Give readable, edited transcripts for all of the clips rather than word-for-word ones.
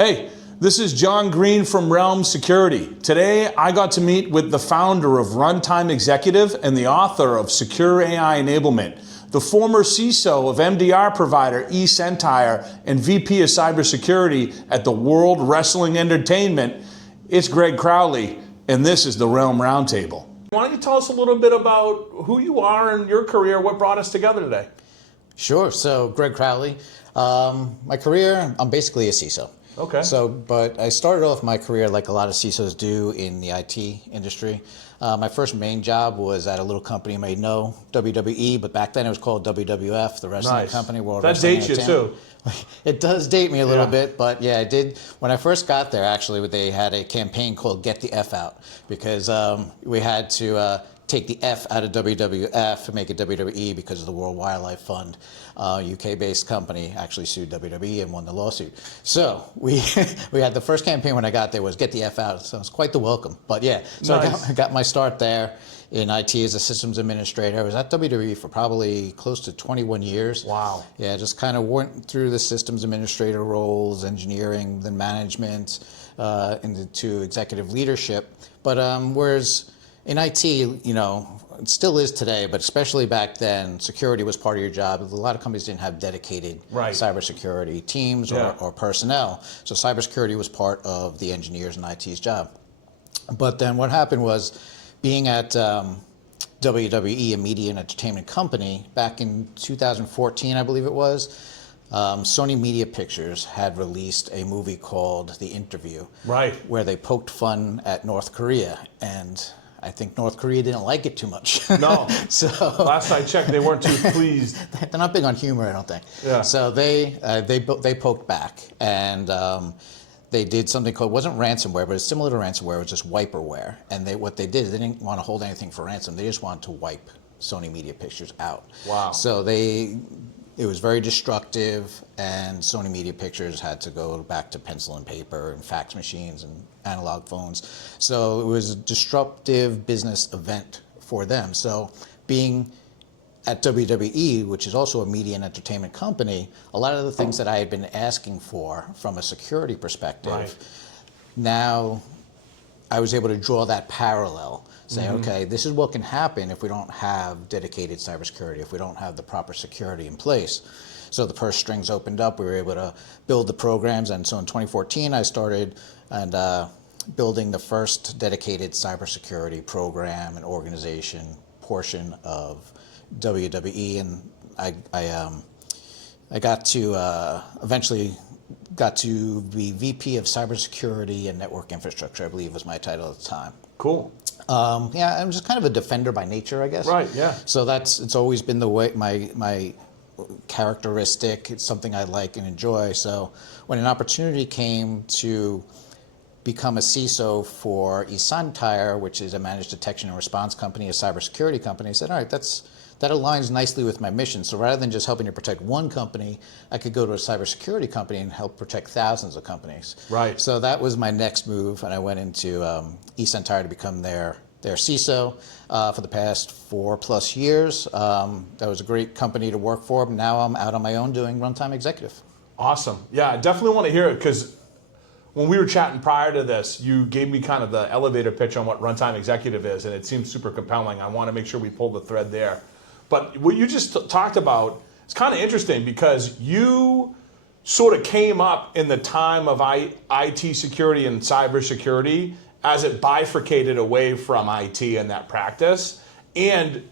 Hey, this is John Greene from Realm.Security. Today, I got to meet with the founder of Runtime Executive and the author of Secure AI Enablement, the former CISO of MDR provider eCentire and VP of Cybersecurity at the World Wrestling Entertainment. It's Greg Crowley, and this is the Realm Roundtable. Why don't you tell us a little bit about who you are and your career, what brought us together today? Sure. So, Greg Crowley. My career, I'm basically a CISO. Okay. But I started off my career like a lot of CISOs do in the IT industry. My first main job was at a little company you may know, WWE, but back then it was called WWF, the wrestling company. World Wrestling That dates you too. It does date me a little bit, but yeah, I did. When I first got there, actually, they had a campaign called Get the F Out, because we had to take the F out of WWF and make it WWE because of the World Wildlife Fund. UK-based company actually sued WWE and won the lawsuit. So we had the first campaign when I got there was Get the F Out. So it was quite the welcome. But yeah, so nice. I got my start there in IT as a systems administrator. I was at WWE for probably close to 21 years. Wow. Yeah, just kind of went through the systems administrator roles, engineering, then management, into executive leadership. But whereas in IT, you know, it still is today, but especially back then, security was part of your job. A lot of companies didn't have dedicated cybersecurity teams or personnel. So cybersecurity was part of the engineers and IT's job. But then what happened was, being at WWE, a media and entertainment company, back in 2014, I believe it was, Sony Media Pictures had released a movie called The Interview, where they poked fun at North Korea, and I think North Korea didn't like it too much. No. So last I checked, they weren't too pleased. They're not big on humor, I don't think. Yeah. So they poked back, and they did something called, it wasn't ransomware, but it's similar to ransomware. It was just wiperware. And what they did is they didn't want to hold anything for ransom. They just wanted to wipe Sony Media Pictures out. Wow. So it was very destructive, and Sony Media Pictures had to go back to pencil and paper and fax machines and analog phones. So it was a disruptive business event for them. So being at WWE, which is also a media and entertainment company, a lot of the things that I had been asking for from a security perspective, now I was able to draw that parallel. Say, okay, this is what can happen if we don't have dedicated cybersecurity, if we don't have the proper security in place. So the purse strings opened up, we were able to build the programs, and so in 2014 I started building the first dedicated cybersecurity program and organization portion of WWE, and I got to eventually got to be VP of Cybersecurity and Network Infrastructure, I believe was my title at the time. Cool. Yeah, I'm just kind of a defender by nature, I guess. Right, yeah. So it's always been the way, my characteristic. It's something I like and enjoy. So when an opportunity came to become a CISO for eCentire, which is a managed detection and response company, a cybersecurity company, I said, all right, that aligns nicely with my mission. So rather than just helping to protect one company, I could go to a cybersecurity company and help protect thousands of companies. Right. So that was my next move, and I went into eCentire to become their CISO for the past 4+ years. That was a great company to work for. Now I'm out on my own doing Runtime Executive. Awesome. Yeah, I definitely want to hear it, because when we were chatting prior to this, you gave me kind of the elevator pitch on what Runtime Executive is, and it seems super compelling. I want to make sure we pull the thread there. But what you just talked about, it's kind of interesting, because you sort of came up in the time of IT security and cybersecurity as it bifurcated away from IT and that practice. And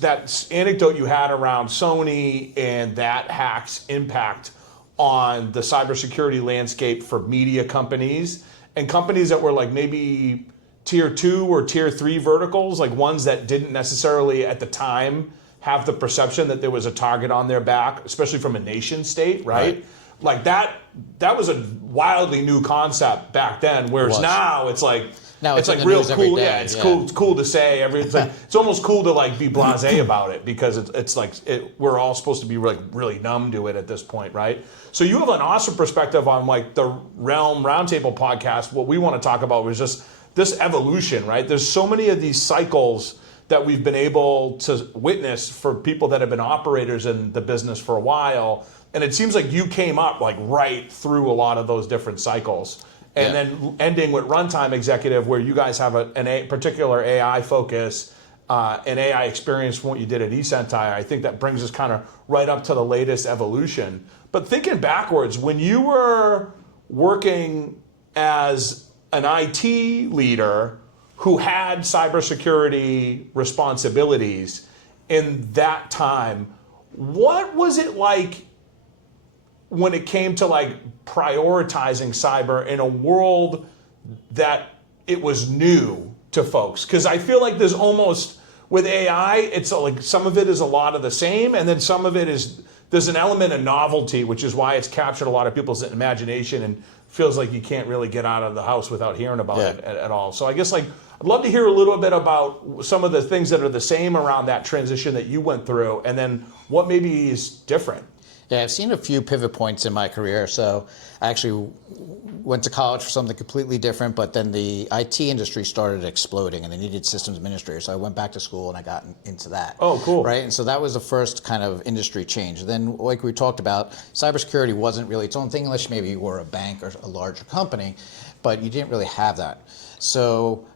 that anecdote you had around Sony and that hack's impact on the cybersecurity landscape for media companies and companies that were like maybe tier 2 or tier 3 verticals, like ones that didn't necessarily at the time have the perception that there was a target on their back, especially from a nation state, right? Like that was a wildly new concept back then, whereas now it's like, now it's like real cool. Yeah, it's cool. It's cool to say. It's almost cool to like be blasé about it, because it's like we're all supposed to be like really numb to it at this point, right? So you have an awesome perspective on like the Realm Roundtable podcast. What we want to talk about was just this evolution, right? There's so many of these cycles that we've been able to witness for people that have been operators in the business for a while, And it seems like you came up like right through a lot of those different cycles. And then ending with Runtime Executive, where you guys have a particular AI focus, an AI experience from what you did at eCentai. I think that brings us kind of right up to the latest evolution. But thinking backwards, when you were working as an IT leader who had cybersecurity responsibilities in that time, what was it like when it came to like prioritizing cyber in a world that it was new to folks? Because I feel like there's almost, with AI, it's like some of it is a lot of the same, and then some of it is, there's an element of novelty, which is why it's captured a lot of people's imagination and feels like you can't really get out of the house without hearing about it at all. So I guess like I'd love to hear a little bit about some of the things that are the same around that transition that you went through, and then what maybe is different. Yeah, I've seen a few pivot points in my career. So I actually went to college for something completely different, but then the IT industry started exploding and they needed systems administrators. So I went back to school and I got into that. Oh, cool. Right, and so that was the first kind of industry change. Then, like we talked about, cybersecurity wasn't really its own thing unless maybe you were a bank or a larger company, but you didn't really have that. So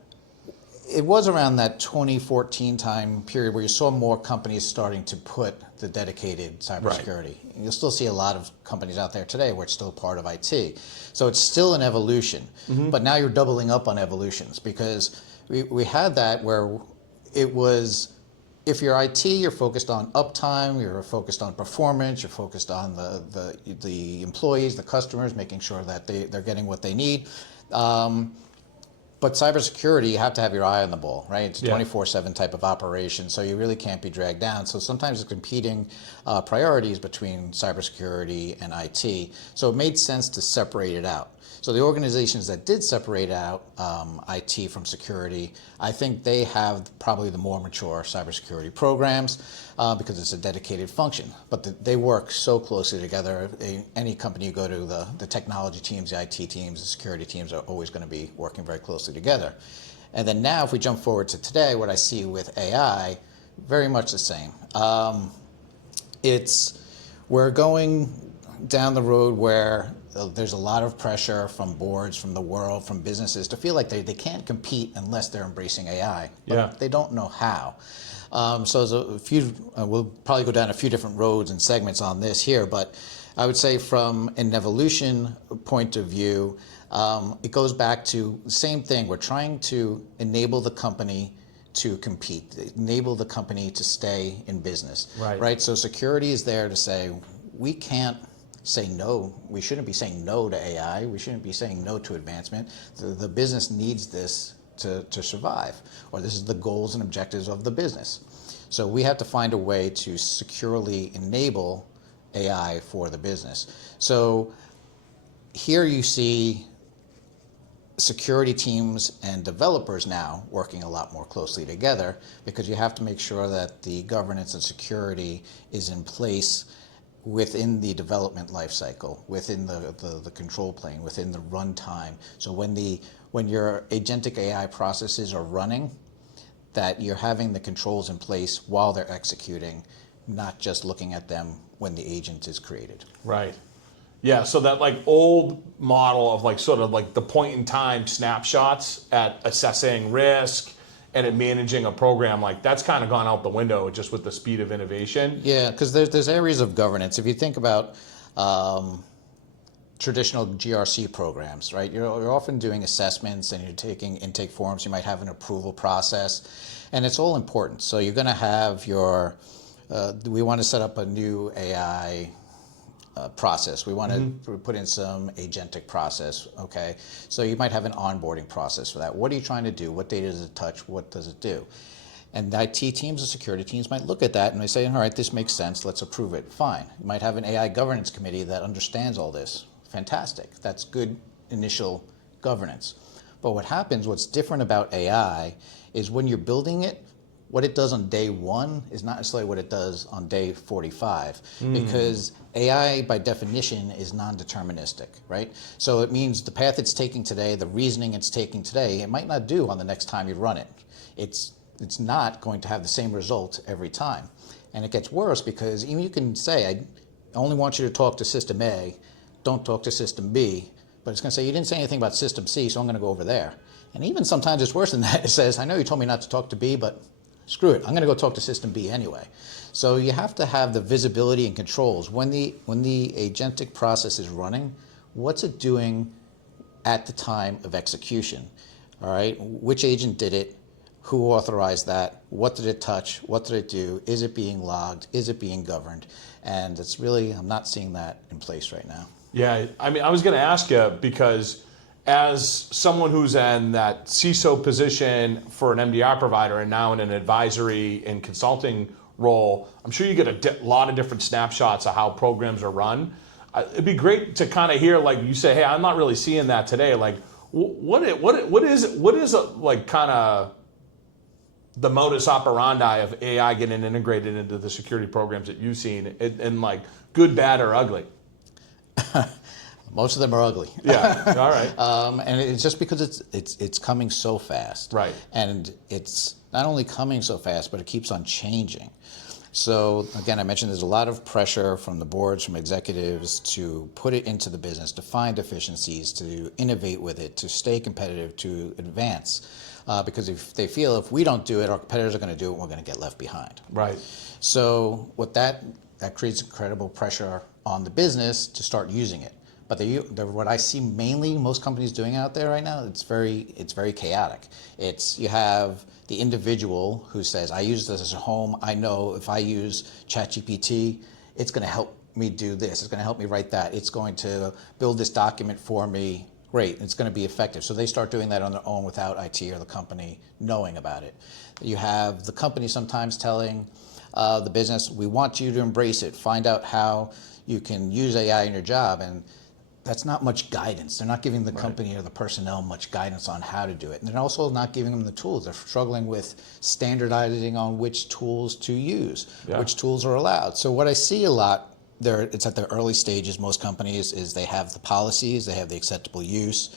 it was around that 2014 time period where you saw more companies starting to put the dedicated cybersecurity. Right. You'll still see a lot of companies out there today where it's still part of IT. So it's still an evolution, but now you're doubling up on evolutions, because we had that where it was, if you're IT, you're focused on uptime, you're focused on performance, you're focused on the employees, the customers, making sure that they're getting what they need. But cybersecurity, you have to have your eye on the ball, right? It's a 24/7 type of operation, so you really can't be dragged down. So sometimes it's competing priorities between cybersecurity and IT. So it made sense to separate it out. So the organizations that did separate out IT from security, I think they have probably the more mature cybersecurity programs because it's a dedicated function. But they work so closely together. Any company you go to, the technology teams, the IT teams, the security teams are always going to be working very closely together. And then now, if we jump forward to today, what I see with AI, very much the same. We're going down the road where there's a lot of pressure from boards, from the world, from businesses to feel like they can't compete unless they're embracing AI, but they don't know how. So there's a few, we'll probably go down a few different roads and segments on this here, but I would say from an evolution point of view, it goes back to the same thing. We're trying to enable the company to compete, enable the company to stay in business, right? So security is there to say, we can't say no. We shouldn't be saying no to AI. We shouldn't be saying no to advancement. The business needs this to survive, or this is the goals and objectives of the business. So we have to find a way to securely enable AI for the business. So here you see security teams and developers now working a lot more closely together, because you have to make sure that the governance and security is in place within the development lifecycle, within the control plane, within the runtime. So when your agentic AI processes are running, that you're having the controls in place while they're executing, not just looking at them when the agent is created. Right. Yeah, so that like old model of like sort of like the point in time snapshots at assessing risk and at managing a program, like that's kind of gone out the window just with the speed of innovation. Yeah, because there's areas of governance. If you think about traditional GRC programs, right? You're often doing assessments and you're taking intake forms. You might have an approval process, and it's all important. So you're going to have your, we want to set up a new AI process. We want to put in some agentic process, okay? So you might have an onboarding process for that. What are you trying to do? What data does it touch? What does it do? And the IT teams and security teams might look at that and they say, all right, this makes sense, let's approve it, fine. You might have an AI governance committee that understands all this. Fantastic, that's good initial governance. But what happens, what's different about AI is when you're building it, what it does on day one is not necessarily what it does on day 45, because AI by definition is non-deterministic, right? So it means the path it's taking today, the reasoning it's taking today, it might not do on the next time you run it. It's not going to have the same result every time. And it gets worse because even you can say, only want you to talk to system A, don't talk to system B, but it's going to say, you didn't say anything about system C, so I'm going to go over there. And even sometimes it's worse than that. It says, I know you told me not to talk to B, but screw it, I'm going to go talk to system B anyway. So you have to have the visibility and controls. When the agentic process is running, what's it doing at the time of execution? All right, which agent did it? Who authorized that? What did it touch? What did it do? Is it being logged? Is it being governed? And it's really, I'm not seeing that in place right now. Yeah, I mean, I was going to ask you because as someone who's in that CISO position for an MDR provider and now in an advisory and consulting role, I'm sure you get a lot of different snapshots of how programs are run. It'd be great to kind of hear, like you say, hey, I'm not really seeing that today. Like, what is like kind of the modus operandi of AI getting integrated into the security programs that you've seen, and like good, bad, or ugly? Most of them are ugly. Yeah. All right. And it's just because it's coming so fast. Right. And it's not only coming so fast, but it keeps on changing. So again, I mentioned there's a lot of pressure from the boards, from executives to put it into the business, to find efficiencies, to innovate with it, to stay competitive, to advance. Because if they feel if we don't do it, our competitors are going to do it, and we're going to get left behind. Right. So what that creates incredible pressure on the business to start using it. But what I see mainly most companies doing out there right now, it's very chaotic. You have the individual who says, I use this as a home. I know if I use ChatGPT, it's going to help me do this. It's going to help me write that. It's going to build this document for me. Great, it's going to be effective. So they start doing that on their own without IT or the company knowing about it. You have the company sometimes telling the business, we want you to embrace it. Find out how you can use AI in your job. And that's not much guidance. They're not giving the company or the personnel much guidance on how to do it. And they're also not giving them the tools. They're struggling with standardizing on which tools to use, which tools are allowed. So what I see a lot there, it's at the early stages, most companies, is they have the policies, they have the acceptable use,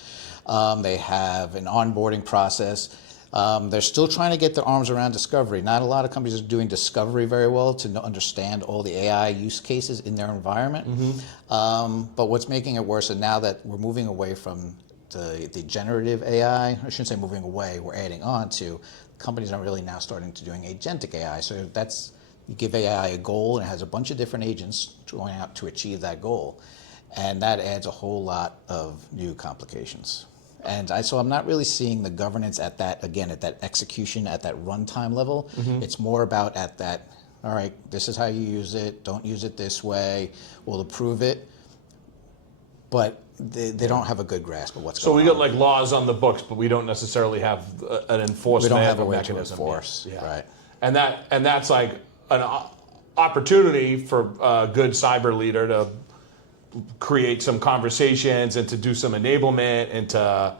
they have an onboarding process. They're still trying to get their arms around discovery. Not a lot of companies are doing discovery very well to understand all the AI use cases in their environment. But what's making it worse, and now that we're moving away from the generative AI, I shouldn't say moving away, we're adding on to, companies are really now starting to doing agentic AI. So you give AI a goal and it has a bunch of different agents going out to achieve that goal. And that adds a whole lot of new complications. And so I'm not really seeing the governance at that execution, at that runtime level. It's more about at that, all right, this is how you use it, don't use it this way, we'll approve it. But they don't have a good grasp of what's going on. So we got like laws on the books, but we don't necessarily have an enforcement mechanism. We don't have a way to enforce, right. And that's like an opportunity for a good cyber leader to create some conversations and to do some enablement and to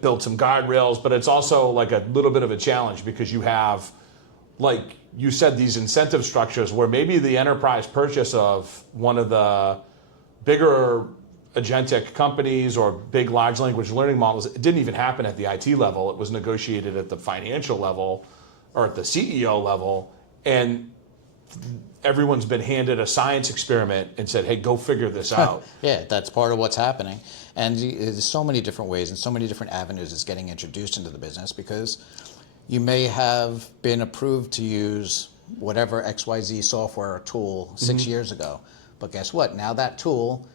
build some guardrails, but it's also like a little bit of a challenge because you have, like you said, these incentive structures where maybe the enterprise purchase of one of the bigger agentic companies or big large language learning models, it didn't even happen at the IT level. It was negotiated at the financial level or at the CEO level, and everyone's been handed a science experiment and said, hey, go figure this out. Yeah, that's part of what's happening. And there's so many different ways and so many different avenues it's getting introduced into the business, because you may have been approved to use whatever XYZ software or tool 6 years ago. But guess what? Now that tool,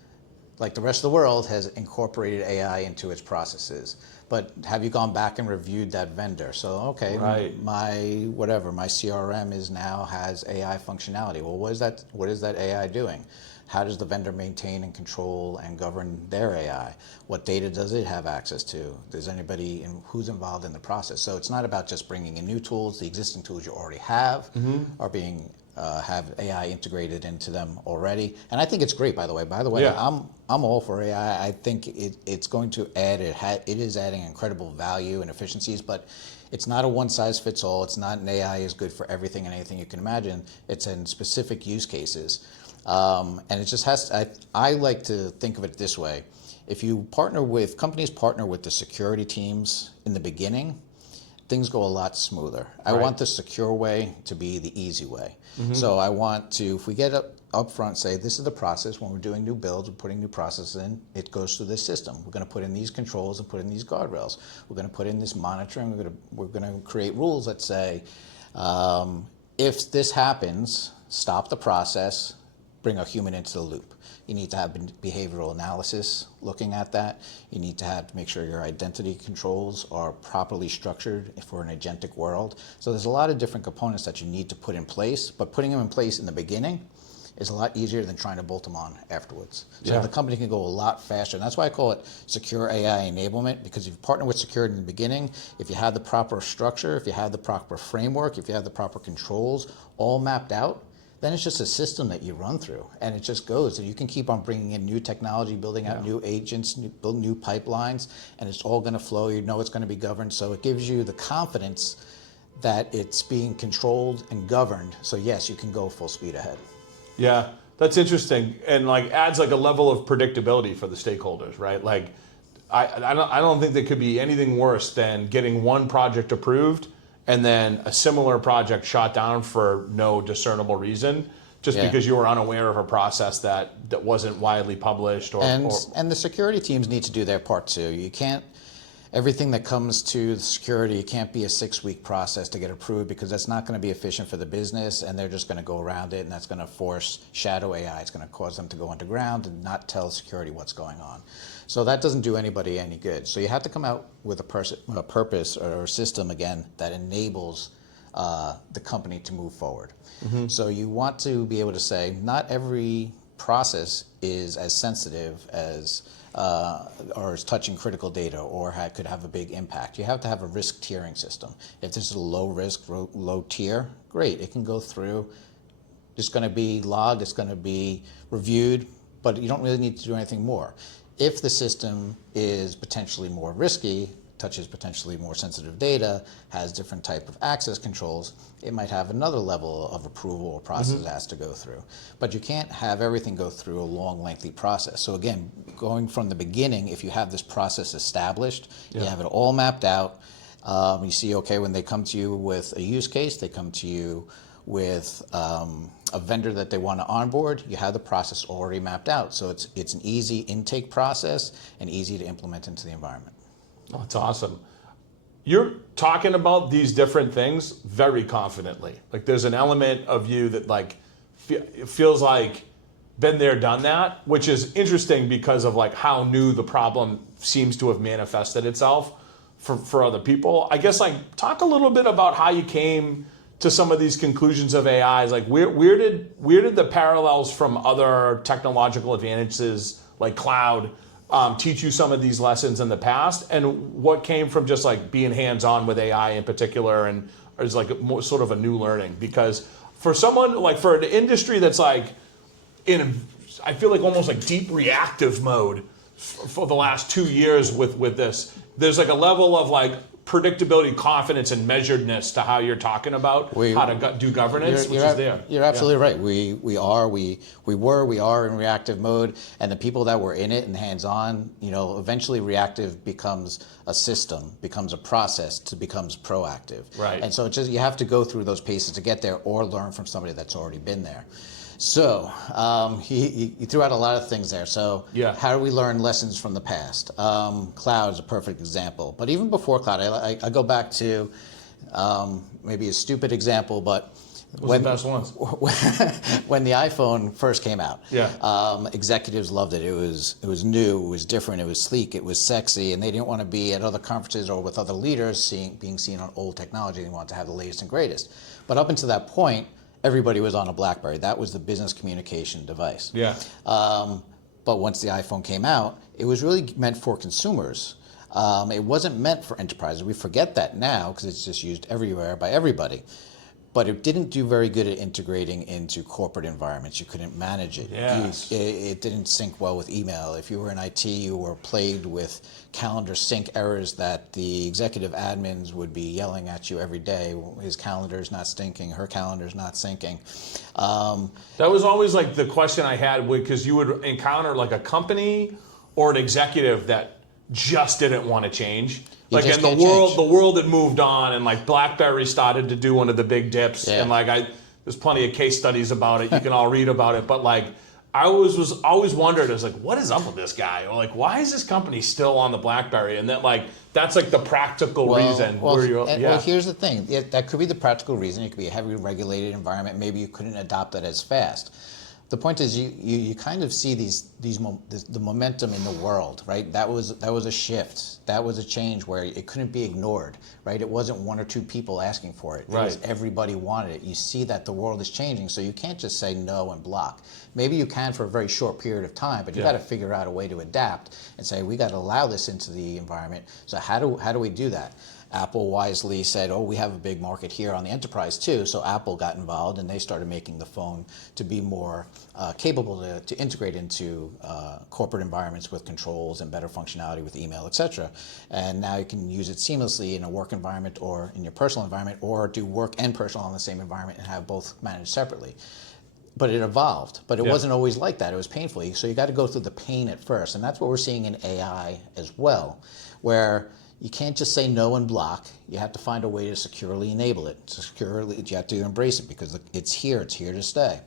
like the rest of the world, has incorporated AI into its processes. But have you gone back and reviewed that vendor? So, okay, my CRM now has AI functionality. Well, what is that AI doing? How does the vendor maintain and control and govern their AI? What data does it have access to? Does anybody who's involved in the process? So it's not about just bringing in new tools. The existing tools you already have are being have AI integrated into them already, and I think it's great. By the way, I'm all for AI. I think it's going to add. It is adding incredible value and efficiencies, but it's not a one-size-fits-all. It's not an AI is good for everything and anything you can imagine. It's in specific use cases, and it just has. I like to think of it this way: if you companies partner with the security teams in the beginning, things go a lot smoother. I want the secure way to be the easy way. So I want to, if we get up front say, this is the process when we're doing new builds, we're putting new processes in, it goes through this system. We're going to put in these controls and put in these guardrails. We're going to put in this monitoring. We're going to create rules that say, if this happens, stop the process, bring a human into the loop. You need to have behavioral analysis looking at that. You need to make sure your identity controls are properly structured for an agentic world. So there's a lot of different components that you need to put in place, but putting them in place in the beginning is a lot easier than trying to bolt them on afterwards. So the company can go a lot faster. And that's why I call it secure AI enablement, because if you partner with security in the beginning, if you have the proper structure, if you have the proper framework, if you have the proper controls all mapped out, then it's just a system that you run through, and it just goes. And you can keep on bringing in new technology, building out new agents, build new pipelines, and it's all going to flow. You know it's going to be governed, so it gives you the confidence that it's being controlled and governed. So yes, you can go full speed ahead. Yeah, that's interesting, and like adds like a level of predictability for the stakeholders, right? Like, I don't think there could be anything worse than getting one project approved and then a similar project shot down for no discernible reason, just because you were unaware of a process that wasn't widely published. And the security teams need to do their part too. You can't, everything that comes to security, it can't be a 6-week process to get approved, because that's not going to be efficient for the business, and they're just going to go around it, and that's going to force shadow AI. It's going to cause them to go underground and not tell security what's going on. So that doesn't do anybody any good. So you have to come out with a purpose or a system, again, that enables the company to move forward. So you want to be able to say, not every process is as sensitive as or is touching critical data or could have a big impact. You have to have a risk tiering system. If this is a low risk, low tier, great, it can go through. It's going to be logged, it's going to be reviewed, but you don't really need to do anything more. If the system is potentially more risky, touches potentially more sensitive data, has different type of access controls, it might have another level of approval or process it has to go through. But you can't have everything go through a long, lengthy process. So again, going from the beginning, if you have this process established, you have it all mapped out, you see, okay, when they come to you with a use case, they come to you with a vendor that they want to onboard, you have the process already mapped out. So it's an easy intake process and easy to implement into the environment. Oh, that's awesome. You're talking about these different things very confidently. Like there's an element of you that like it feels like been there, done that, which is interesting because of like how new the problem seems to have manifested itself for other people. I guess like talk a little bit about how you came to some of these conclusions of AIs. Like where did the parallels from other technological advances like cloud teach you some of these lessons in the past, and what came from just like being hands-on with AI in particular, and is like more sort of a new learning? Because for someone like for an industry that's like in, I feel like almost like deep reactive mode for the last 2 years with this, there's like a level of like predictability, confidence, and measuredness to how you're talking about how to do governance, which is there. You're absolutely right. We are in reactive mode, and the people that were in it and hands-on, eventually reactive becomes a system, becomes a process, becomes proactive. Right. And so it's just, you have to go through those paces to get there, or learn from somebody that's already been there. So he threw out a lot of things there. So how do we learn lessons from the past? Cloud is a perfect example. But even before cloud, I go back to maybe a stupid example, but the best ones. When the iPhone first came out, executives loved it. It was new, it was different, it was sleek, it was sexy, and they didn't want to be at other conferences or with other leaders being seen on old technology. They wanted to have the latest and greatest. But up until that point, everybody was on a BlackBerry. That was the business communication device. But once the iPhone came out, it was really meant for consumers. It wasn't meant for enterprises. We forget that now because it's just used everywhere by everybody. But it didn't do very good at integrating into corporate environments. You couldn't manage it. It didn't sync well with email. If you were in IT, you were plagued with calendar sync errors that the executive admins would be yelling at you every day. His calendar's not syncing, her calendar's not syncing. That was always like the question I had, because you would encounter like a company or an executive that just didn't want to change. Like in the world had moved on, and like BlackBerry started to do one of the big dips, and like There's plenty of case studies about it. You can all read about it. But like, I always wondered, I was like, what is up with this guy? Or like, why is this company still on the BlackBerry? And that like, that's like the practical reason. Well, here's the thing. That could be the practical reason. It could be a heavily regulated environment. Maybe you couldn't adopt it as fast. The point is, you kind of see the momentum in the world, right? That was a shift. That was a change where it couldn't be ignored, right? It wasn't one or two people asking for it. It was everybody wanted it. You see that the world is changing, so you can't just say no and block. Maybe you can for a very short period of time, but you got to figure out a way to adapt and say, we got to allow this into the environment. So how do we do that? Apple wisely said, oh, we have a big market here on the enterprise too. So Apple got involved and they started making the phone to be more capable to integrate into corporate environments with controls and better functionality with email, etc. And now you can use it seamlessly in a work environment or in your personal environment, or do work and personal in the same environment and have both managed separately. But it evolved. But it wasn't always like that. It was painful. So you got to go through the pain at first. And that's what we're seeing in AI as well, where you can't just say no and block. You have to find a way to securely enable it. You have to embrace it because it's here to stay.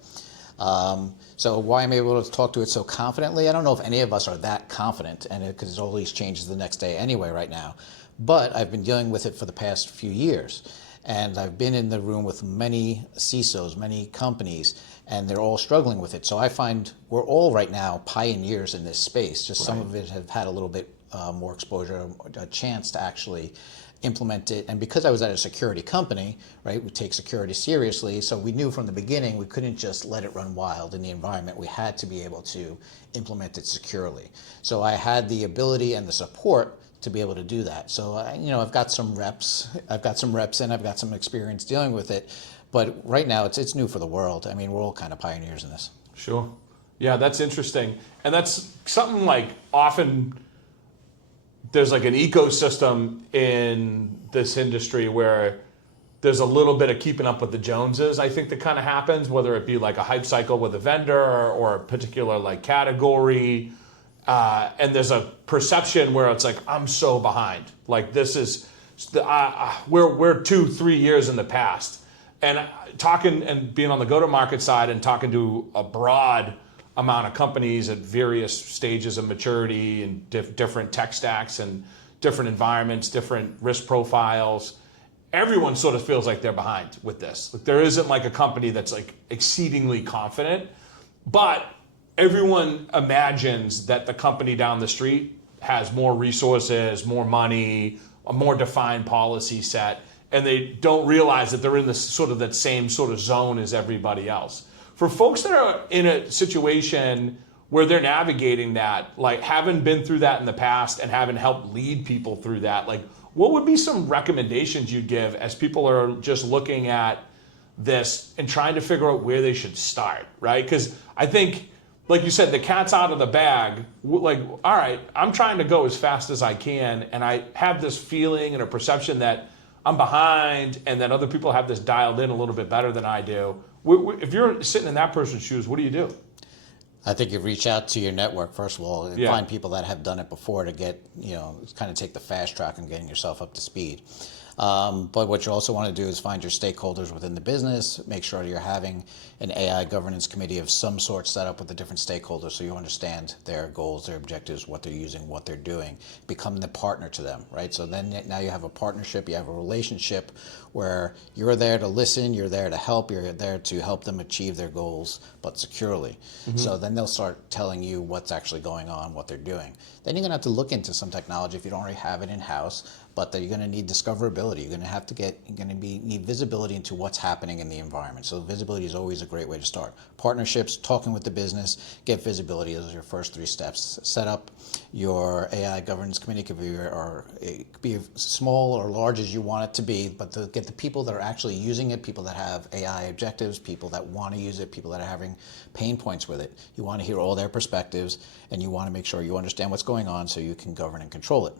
So why I'm able to talk to it so confidently, I don't know if any of us are that confident, and because all these changes the next day anyway right now. But I've been dealing with it for the past few years. And I've been in the room with many CISOs, many companies, and they're all struggling with it. So I find we're all right now pioneers in this space. Just some of it have had a little bit more exposure, a chance to actually implement it. And because I was at a security company, right, we take security seriously. So we knew from the beginning we couldn't just let it run wild in the environment. We had to be able to implement it securely. So I had the ability and the support to be able to do that. So I've got some reps. I've got some experience dealing with it. But right now it's new for the world. I mean, we're all kind of pioneers in this. Sure. Yeah, that's interesting. And that's something like often there's like an ecosystem in this industry where there's a little bit of keeping up with the Joneses, I think, that kind of happens, whether it be like a hype cycle with a vendor or a particular like category. And there's a perception where it's like, I'm so behind. Like this is, we're 2-3 years in the past. And talking and being on the go-to-market side and talking to a broad amount of companies at various stages of maturity and different tech stacks and different environments, different risk profiles, everyone sort of feels like they're behind with this. Like there isn't like a company that's like exceedingly confident, but everyone imagines that the company down the street has more resources, more money, a more defined policy set, and they don't realize that they're in this sort of that same sort of zone as everybody else. For folks that are in a situation where they're navigating that, like having been through that in the past and having helped lead people through that, like what would be some recommendations you'd give as people are just looking at this and trying to figure out where they should start, right? Because I think, like you said, the cat's out of the bag. Like, all right, I'm trying to go as fast as I can, and I have this feeling and a perception that I'm behind, and that other people have this dialed in a little bit better than I do. If you're sitting in that person's shoes, what do you do? I think you reach out to your network, first of all, and find people that have done it before to get, kind of take the fast track on getting yourself up to speed. But what you also want to do is find your stakeholders within the business, make sure you're having an AI governance committee of some sort set up with the different stakeholders so you understand their goals, their objectives, what they're using, what they're doing, become the partner to them, right? So then now you have a partnership, you have a relationship where you're there to listen, you're there to help, you're there to help them achieve their goals, but securely. Mm-hmm. So then they'll start telling you what's actually going on, what they're doing. Then you're gonna have to look into some technology if you don't already have it in-house, but you're going to need discoverability. You're going to need visibility into what's happening in the environment. So visibility is always a great way to start. Partnerships, talking with the business, get visibility. Those are your first 3 steps. Set up your AI governance committee. It could be small or large as you want it to be, but to get the people that are actually using it, people that have AI objectives, people that want to use it, people that are having pain points with it. You want to hear all their perspectives, and you want to make sure you understand what's going on so you can govern and control it.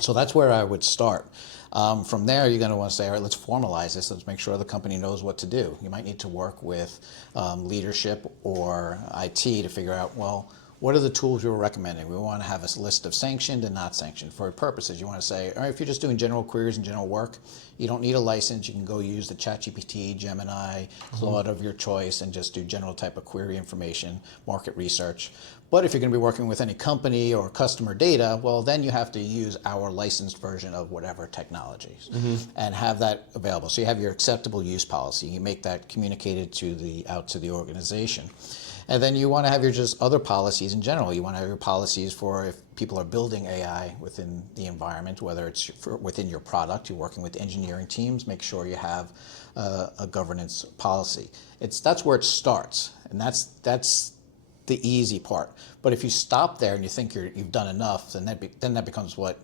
So that's where I would start. From there, you're going to want to say, all right, let's formalize this. Let's make sure the company knows what to do. You might need to work with leadership or IT to figure out, well, what are the tools we're recommending? We want to have a list of sanctioned and not sanctioned for purposes. You want to say, all right, if you're just doing general queries and general work, you don't need a license. You can go use the ChatGPT, Gemini, Claude of your choice and just do general type of query information, market research. But if you're going to be working with any company or customer data, well, then you have to use our licensed version of whatever technologies and have that available. So you have your acceptable use policy. You make that communicated out to the organization. And then you want to have your just other policies in general. You want to have your policies for if people are building AI within the environment, whether it's within your product, you're working with engineering teams, make sure you have a governance policy. That's where it starts, and that's the easy part. But if you stop there and you think you've done enough, then that becomes what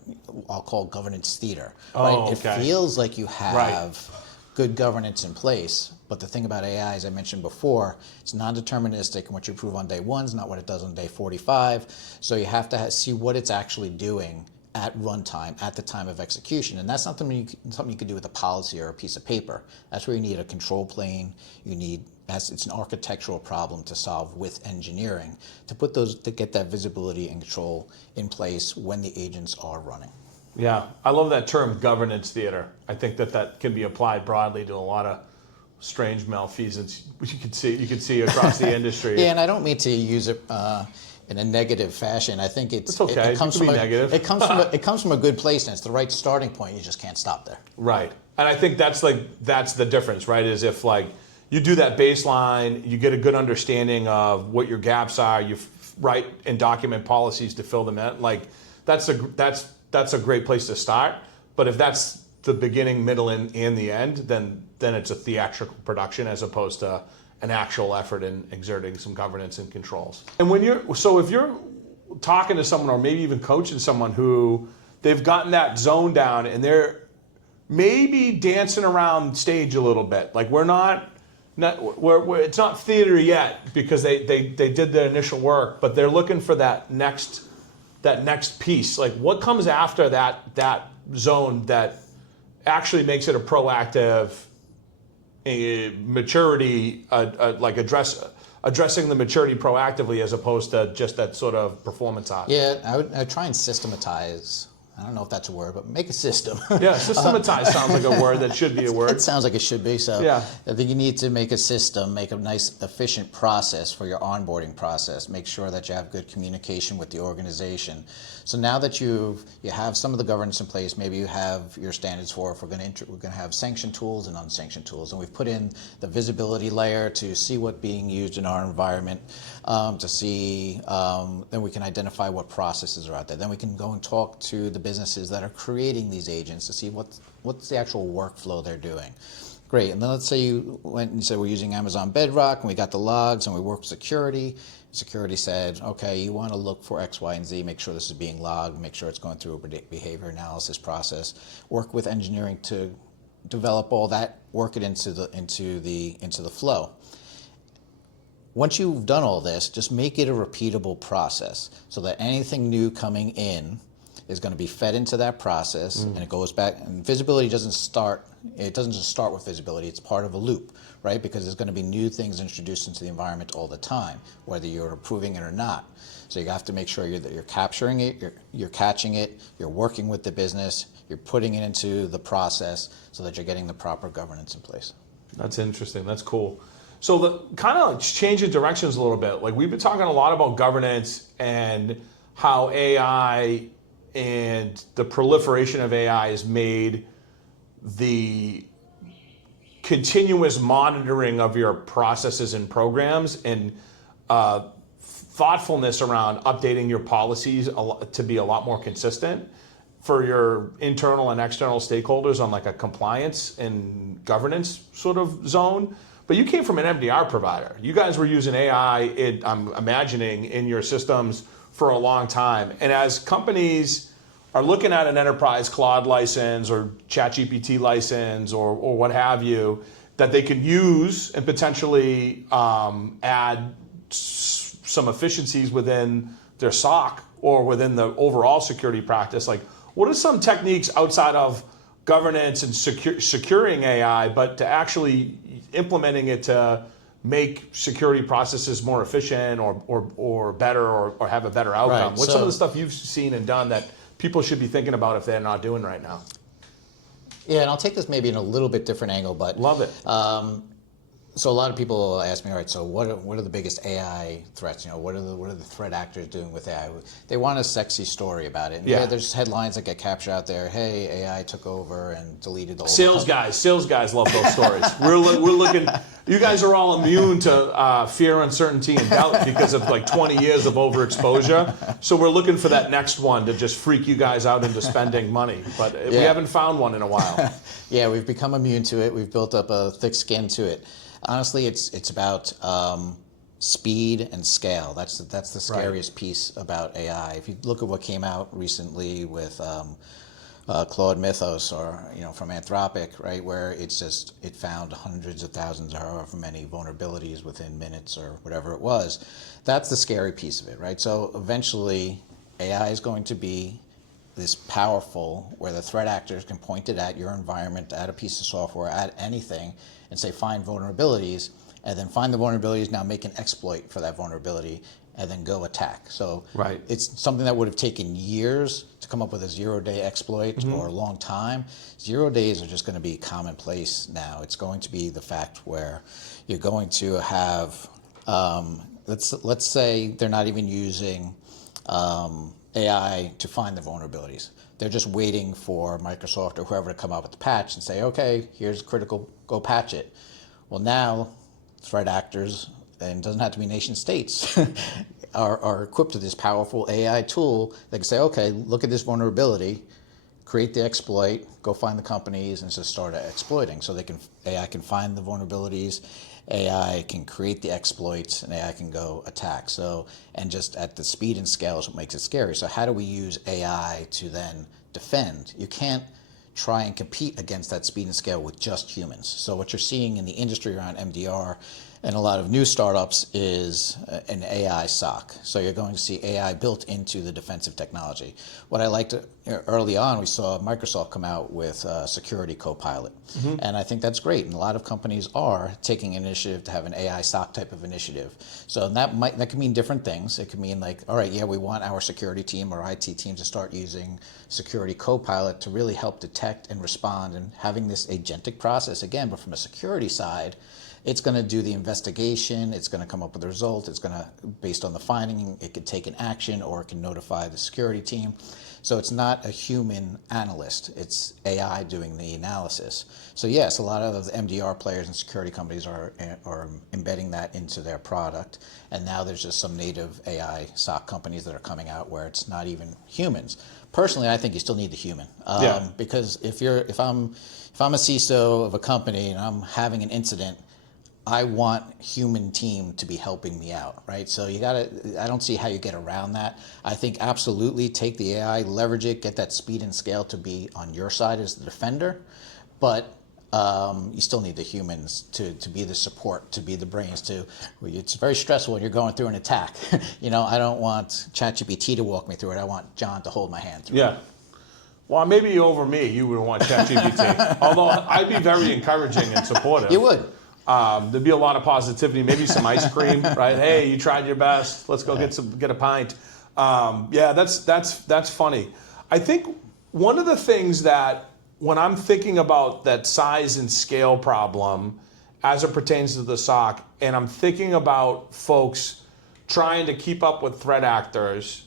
I'll call governance theater. Oh, right? okay. It feels like you have good governance in place, but the thing about AI, as I mentioned before, it's non-deterministic, and what you prove on day 1 is not what it does on day 45. So you have to see what it's actually doing at runtime, at the time of execution. And that's not something you can do with a policy or a piece of paper. That's where you need a control plane. It's an architectural problem to solve with engineering, to get that visibility and control in place when the agents are running. Yeah, I love that term, governance theater. I think that can be applied broadly to a lot of strange malfeasance you could see across the industry. Yeah, and I don't mean to use it in a negative fashion. I think it's okay. It comes it can from be negative. It comes from a good place, and it's the right starting point. You just can't stop there. Right, and I think that's the difference, right? Is if you do that baseline, you get a good understanding of what your gaps are. You write and document policies to fill them in. That's a great place to start. But if that's the beginning, middle, and the end, then it's a theatrical production as opposed to an actual effort in exerting some governance and controls. And if you're talking to someone or maybe even coaching someone who they've gotten that zone down and they're maybe dancing around stage a little bit, like it's not theater yet because they did the initial work, but they're looking for that next piece. Like what comes after that zone that actually makes it a proactive maturity, addressing the maturity proactively as opposed to just that sort of performance art. Yeah, I'd try and systematize. I don't know if that's a word, but make a system. Yeah, systematize sounds like a word that should be a word. It sounds like it should be. So yeah. I think you need to make a system, make a nice, efficient process for your onboarding process. Make sure that you have good communication with the organization. So now that you have some of the governance in place, maybe you have your standards for if we're going to have sanctioned tools and unsanctioned tools, and we've put in the visibility layer to see what's being used in our environment, to see, then we can identify what processes are out there. Then we can go and talk to the businesses that are creating these agents to see what's the actual workflow they're doing. Great, and then let's say you went and said we're using Amazon Bedrock and we got the logs and we work with security. Security said, okay, you want to look for X, Y, and Z, make sure this is being logged, make sure it's going through a behavior analysis process, work with engineering to develop all that, work it into the flow. Once you've done all this, just make it a repeatable process so that anything new coming in is going to be fed into that process, and it goes back. And visibility doesn't just start with visibility. It's part of a loop, right? Because there's going to be new things introduced into the environment all the time, whether you're approving it or not. So you have to make sure that you're capturing it, you're catching it, you're working with the business, you're putting it into the process so that you're getting the proper governance in place. That's interesting. That's cool. So the kind of changing directions a little bit. Like we've been talking a lot about governance and how AI and the proliferation of AI has made the continuous monitoring of your processes and programs and thoughtfulness around updating your policies to be a lot more consistent for your internal and external stakeholders on like a compliance and governance sort of zone. But you came from an MDR provider. You guys were using AI, I'm imagining, in your systems for a long time. And as companies are looking at an enterprise cloud license or ChatGPT license or what have you, that they can use and potentially add some efficiencies within their SOC or within the overall security practice. Like, what are some techniques outside of governance and securing AI, but to actually implementing it to make security processes more efficient or better or have a better outcome? Right, What's some of the stuff you've seen and done that people should be thinking about if they're not doing right now? Yeah, and I'll take this maybe in a little bit different angle, but Love it. So a lot of people ask me, all right, so what are the biggest AI threats? What are the threat actors doing with AI? They want a sexy story about it. And yeah, there's headlines that get captured out there. Hey, AI took over and deleted the whole Sales guys love those stories. We're looking. You guys are all immune to fear, uncertainty, and doubt because of like 20 years of overexposure. So we're looking for that next one to just freak you guys out into spending money. But we haven't found one in a while. Yeah, we've become immune to it. We've built up a thick skin to it. Honestly, it's about speed and scale. That's the scariest piece about AI. If you look at what came out recently with Claude Mythos, or from Anthropic, right, where it found hundreds of thousands or however many vulnerabilities within minutes or whatever it was. That's the scary piece of it, right? So eventually, AI is going to be this powerful, where the threat actors can point it at your environment, at a piece of software, at anything, and say find vulnerabilities, and then find the vulnerabilities, now make an exploit for that vulnerability, and then go attack. So it's something that would have taken years to come up with a zero-day exploit or a long time. 0 days are just going to be commonplace now. It's going to be the fact where you're going to have, let's say they're not even using AI to find the vulnerabilities. They're just waiting for Microsoft or whoever to come up with the patch and say, okay, here's critical, go patch it. Well, now threat actors, and it doesn't have to be nation states, are equipped with this powerful AI tool that can say, okay, look at this vulnerability, create the exploit, go find the companies, and just start exploiting. So AI can find the vulnerabilities, AI can create the exploits, and AI can go attack. So, and just at the speed and scale is what makes it scary. So how do we use AI to then defend? You can't try and compete against that speed and scale with just humans. So what you're seeing in the industry around MDR and a lot of new startups is an AI SOC. So you're going to see AI built into the defensive technology. What I liked early on, we saw Microsoft come out with Security Copilot. And I think that's great. And a lot of companies are taking initiative to have an AI SOC type of initiative. So that can mean different things. It could mean like, all right, yeah, we want our security team or IT team to start using Security Copilot to really help detect and respond and having this agentic process again, but from a security side, it's going to do the investigation, it's going to come up with a result, it's going to, based on the finding, it could take an action or it can notify the security team. So it's not a human analyst, it's AI doing the analysis. So yes, a lot of the MDR players and security companies are embedding that into their product. And now there's just some native AI SOC companies that are coming out where it's not even humans. Personally, I think you still need the human. Because if I'm a CISO of a company and I'm having an incident, I want human team to be helping me out, right? So I don't see how you get around that. I think absolutely take the AI, leverage it, get that speed and scale to be on your side as the defender, but you still need the humans to be the support, to be the brains. It's very stressful when you're going through an attack. I don't want ChatGPT to walk me through it. I want John to hold my hand through it. Well, maybe over me, you would want ChatGPT. Although I'd be very encouraging and supportive. You would. There'd be a lot of positivity, maybe some ice cream, right? Hey, you tried your best. Let's go get a pint. That's funny. I think one of the things that when I'm thinking about that size and scale problem as it pertains to the SOC, and I'm thinking about folks trying to keep up with threat actors,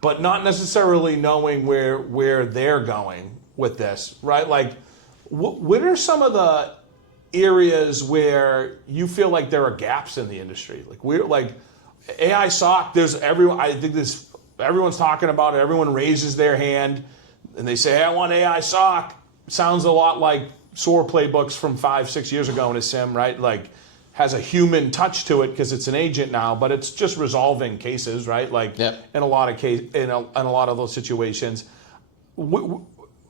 but not necessarily knowing where they're going with this, right? Like, what are some of the areas where you feel like there are gaps in the industry? Like AI SOC, everyone's talking about it. Everyone raises their hand and they say, hey, I want AI SOC. Sounds a lot like SOAR playbooks from 5-6 years ago in a SIM, right? Like has a human touch to it because it's an agent now, but it's just resolving cases, right? Like in a lot of those situations.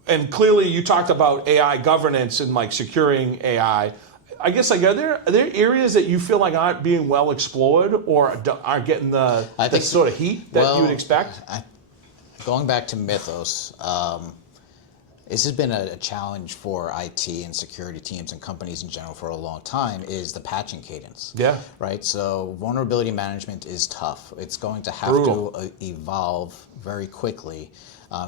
And clearly you talked about AI governance and like securing AI. I guess like are there areas that you feel like aren't being well explored or aren't getting the sort of heat that you would expect? Going back to Mythos, this has been a challenge for IT and security teams and companies in general for a long time, is the patching cadence. Yeah. Right? So vulnerability management is tough. It's going to have Brutal. to evolve very quickly.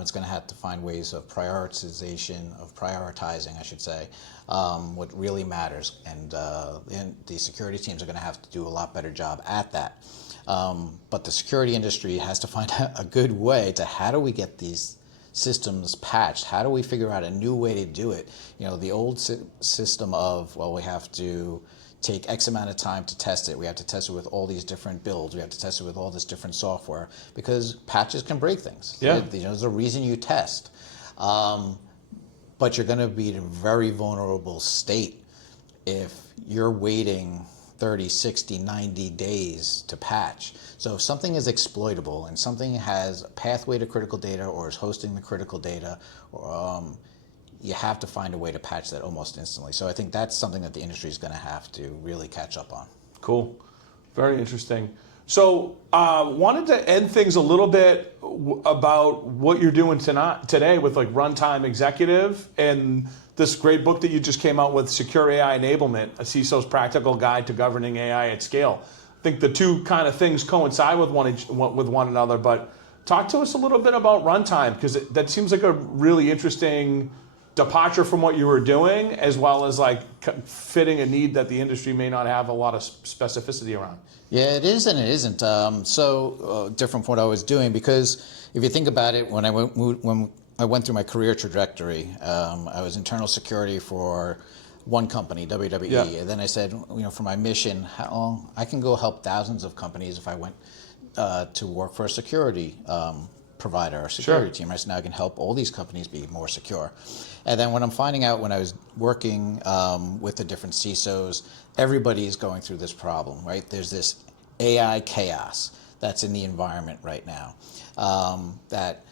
It's going to have to find ways of prioritizing, I should say, what really matters. And the security teams are going to have to do a lot better job at that. But the security industry has to find a good way to, how do we get these systems patched? How do we figure out a new way to do it? The old system of, well, we have to take X amount of time to test it. We have to test it with all these different builds. We have to test it with all this different software, because patches can break things. Yeah. There's a reason you test. But you're going to be in a very vulnerable state if you're waiting 30, 60, 90 days to patch. So if something is exploitable and something has a pathway to critical data or is hosting the critical data, you have to find a way to patch that almost instantly. So I think that's something that the industry is going to have to really catch up on. Cool. Very interesting. So wanted to end things a little bit about what you're doing today with like Runtime Executive and this great book that you just came out with, Secure AI Enablement, a CISO's Practical Guide to Governing AI at Scale. I think the two kind of things coincide with one another, but talk to us a little bit about Runtime, because that seems like a really interesting departure from what you were doing, as well as like fitting a need that the industry may not have a lot of specificity around. Yeah, it is and it isn't. Different from what I was doing, because if you think about it, when I went through my career trajectory, I was internal security for one company, WWE, Yeah. and then I said, for my mission, I can go help thousands of companies if I went to work for a security provider or security team. Right? So now I can help all these companies be more secure. And then when I'm finding out, when I was working with the different CISOs, everybody is going through this problem, right? There's this AI chaos that's in the environment right now, that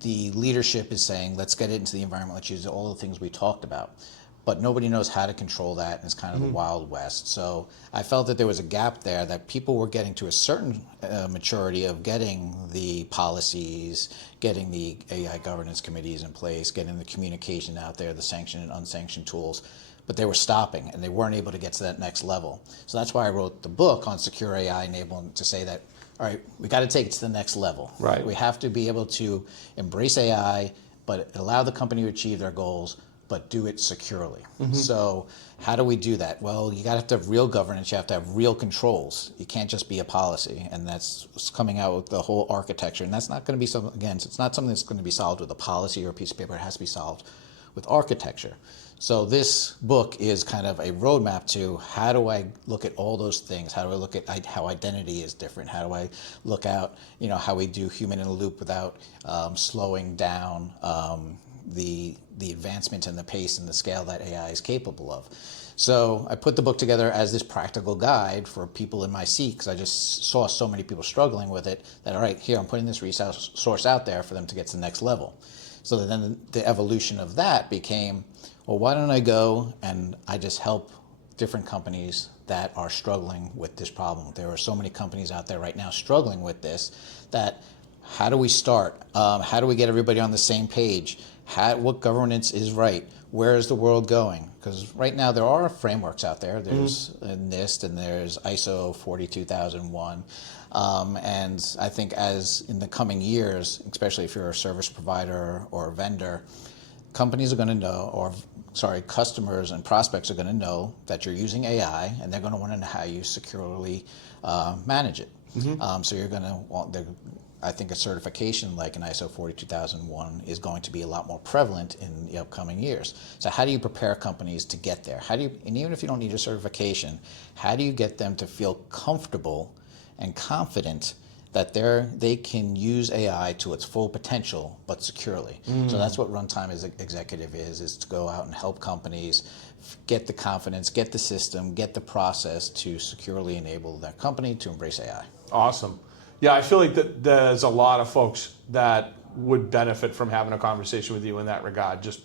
the leadership is saying, let's get it into the environment, let's use all the things we talked about. But nobody knows how to control that, and it's kind of the Wild West. So I felt that there was a gap there, that people were getting to a certain maturity of getting the policies, getting the AI governance committees in place, getting the communication out there, the sanctioned and unsanctioned tools, but they were stopping and they weren't able to get to that next level. So that's why I wrote the book on Secure AI Enablement, to say that, all right, we got to take it to the next level. Right. We have to be able to embrace AI, but allow the company to achieve their goals, but do it securely. So how do we do that? Well, you got to have real governance. You have to have real controls. You can't just be a policy. And that's coming out with the whole architecture. And that's not going to be something, again, it's not something that's going to be solved with a policy or a piece of paper. It has to be solved with architecture. So this book is kind of a roadmap to, how do I look at all those things? How do I look at how identity is different? How do I look at, how we do human in the loop without slowing down the advancement and the pace and the scale that AI is capable of. So I put the book together as this practical guide for people in my seat, because I just saw so many people struggling with it, that, all right, here, I'm putting this resource out there for them to get to the next level. So then the evolution of that became, well, why don't I go and I just help different companies that are struggling with this problem? There are so many companies out there right now struggling with this, that how do we start? How do we get everybody on the same page? What governance is right? Where is the world going? Because right now there are frameworks out there. There's NIST and there's ISO 42001. And I think as in the coming years, especially if you're a service provider or a vendor, companies are going to know, customers and prospects are going to know that you're using AI, and they're going to want to know how you securely manage it. So you're going to want, I think a certification like an ISO 42001 is going to be a lot more prevalent in the upcoming years. So how do you prepare companies to get there? And even if you don't need a certification, how do you get them to feel comfortable and confident that they can use AI to its full potential, but securely? So that's what Runtime Executive is to go out and help companies get the confidence, get the system, get the process to securely enable their company to embrace AI. Awesome. Yeah, I feel like that there's a lot of folks that would benefit from having a conversation with you in that regard, just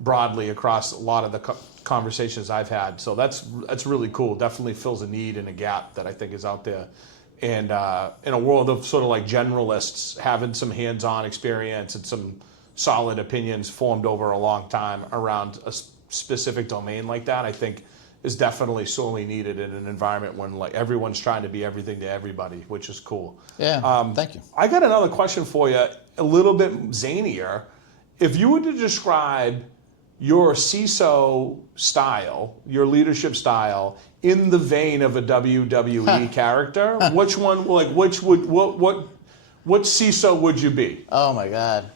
broadly across a lot of the conversations I've had. So that's really cool. Definitely fills a need and a gap that I think is out there. And in a world of sort of like generalists, having some hands-on experience and some solid opinions formed over a long time around a specific domain like that, I think is definitely sorely needed in an environment when like everyone's trying to be everything to everybody, which is cool. Yeah, thank you. I got another question for you, a little bit zanier. If you were to describe your CISO style, your leadership style, in the vein of a WWE character, which CISO would you be? Oh my God.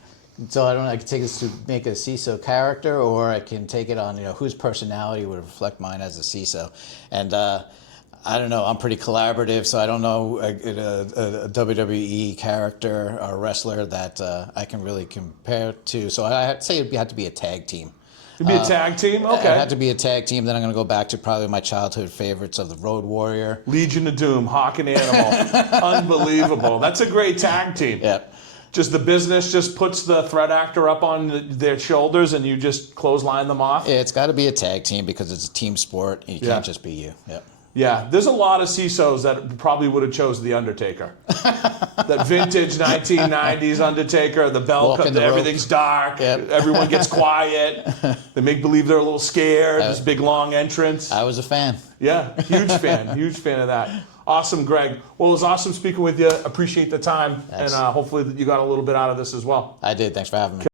So I can take this to make a CISO character, or I can take it on, whose personality would reflect mine as a CISO. And I don't know, I'm pretty collaborative, so I don't know a WWE character or wrestler that I can really compare to. So I'd say it had to be a tag team. It'd be a tag team? Okay. It had to be a tag team. Then I'm going to go back to probably my childhood favorites of the Road Warrior. Legion of Doom, Hawk and Animal. Unbelievable. That's a great tag team. Yep. Just the business just puts the threat actor up on their shoulders and you just clothesline them off? Yeah, it's got to be a tag team because it's a team sport. And you can't just be you. Yep. Yeah, there's a lot of CISOs that probably would have chose The Undertaker. That vintage 1990s Undertaker, the bell cut, everything's dark, everyone gets quiet, they make believe they're a little scared, this big long entrance. I was a fan. Yeah, huge fan of that. Awesome, Greg. Well, it was awesome speaking with you. Appreciate the time, and hopefully you got a little bit out of this as well. I did. Thanks for having me.